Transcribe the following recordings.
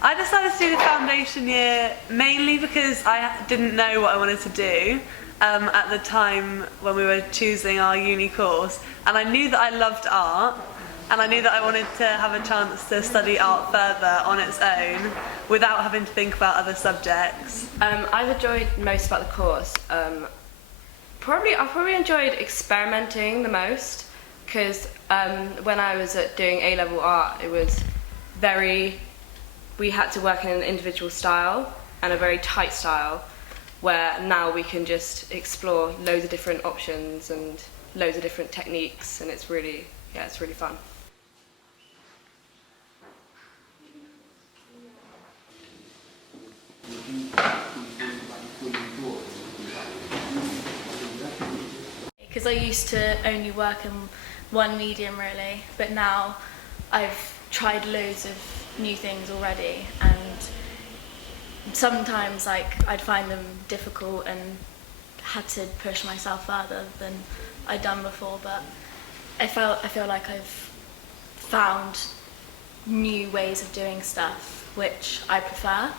I decided to do the foundation year mainly because I didn't know what I wanted to do at the time when we were choosing our uni course, and I knew that I loved art, and I knew that I wanted to have a chance to study art further on its own without having to think about other subjects. I've enjoyed most about the course. I've probably enjoyed experimenting the most, because when I was doing A-level art, it was we had to work in an individual style and a very tight style, where now we can just explore loads of different options and loads of different techniques, and it's really fun. Because I used to only work in one medium really, but now I've tried loads of new things already, and sometimes I'd find them difficult and had to push myself further than I'd done before, but I feel like I've found new ways of doing stuff which I prefer.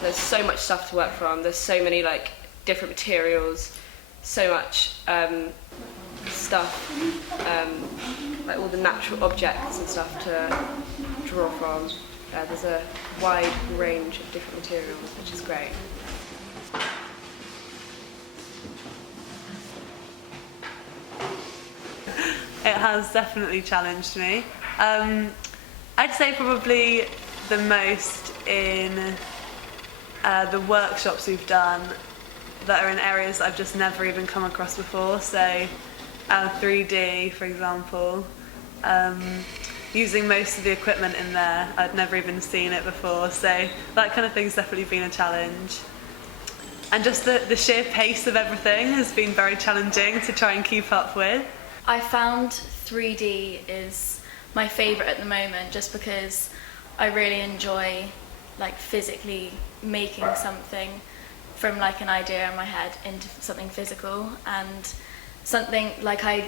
There's so much stuff to work from. There's so many different materials, so much stuff, like all the natural objects and stuff to draw from. There's a wide range of different materials, which is great. It has definitely challenged me. I'd say probably the most in the workshops we've done that are in areas that I've just never even come across before. So 3D, for example, using most of the equipment in there, I'd never even seen it before. So that kind of thing's definitely been a challenge. And just the sheer pace of everything has been very challenging to try and keep up with. I found 3D is my favourite at the moment, just because I really enjoy physically making something from an idea in my head into something physical, and something I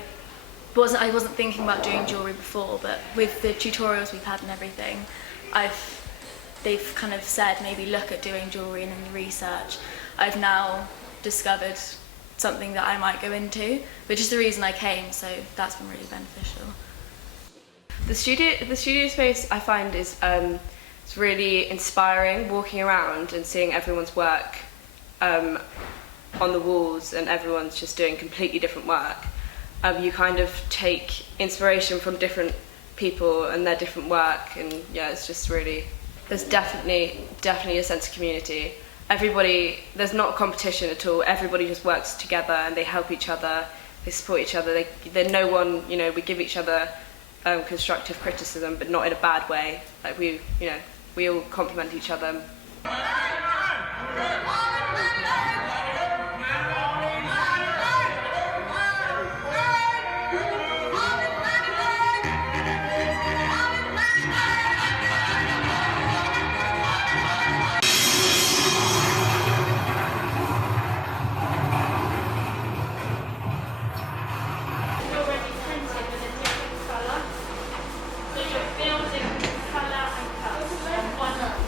wasn't thinking about doing jewellery before, but with the tutorials we've had and everything, they've kind of said maybe look at doing jewellery, and in the research I've now discovered something that I might go into, which is the reason I came, so that's been really beneficial. The studio space I find is it's really inspiring, walking around and seeing everyone's work on the walls, and everyone's just doing completely different work. You kind of take inspiration from different people and their different work, and it's just really, there's definitely a sense of community. There's not a competition at all. Everybody just works together and they help each other, they support each other. There's no one, we give each other constructive criticism, but not in a bad way. We all complement each other.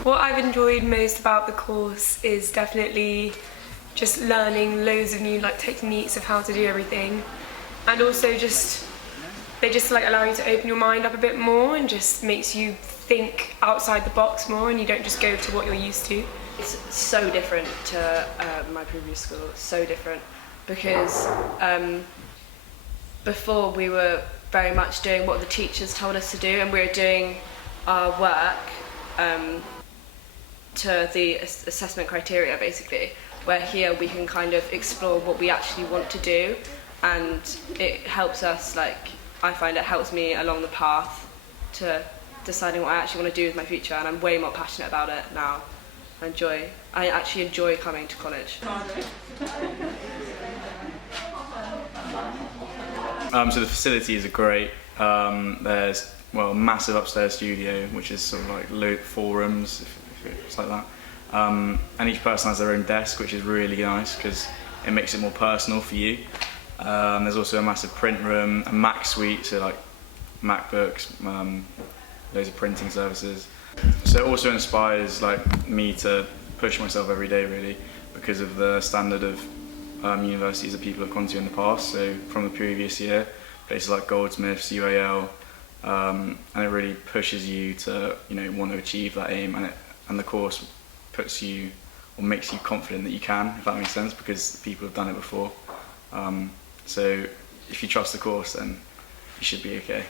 What I've enjoyed most about the course is definitely just learning loads of new techniques of how to do everything, and also they just allow you to open your mind up a bit more, and just makes you think outside the box more, and you don't just go to what you're used to. It's so different to my previous school, so different, because before we were very much doing what the teachers told us to do, and we were doing our work to the assessment criteria, basically, where here we can kind of explore what we actually want to do, and it helps us, I find it helps me along the path to deciding what I actually want to do with my future, and I'm way more passionate about it now. I actually enjoy coming to college. So the facilities are great. There's a massive upstairs studio, which is sort of 4 rooms, if it's like that. And each person has their own desk, which is really nice because it makes it more personal for you. There's also a massive print room, a Mac suite, so like MacBooks, loads of printing services. So it also inspires like me to push myself every day really, because of the standard of universities that people have gone to in the past. So from the previous year, places like Goldsmiths, UAL, and it really pushes you to want to achieve that aim, and the course puts you or makes you confident that you can, if that makes sense, because people have done it before. So if you trust the course, then you should be okay.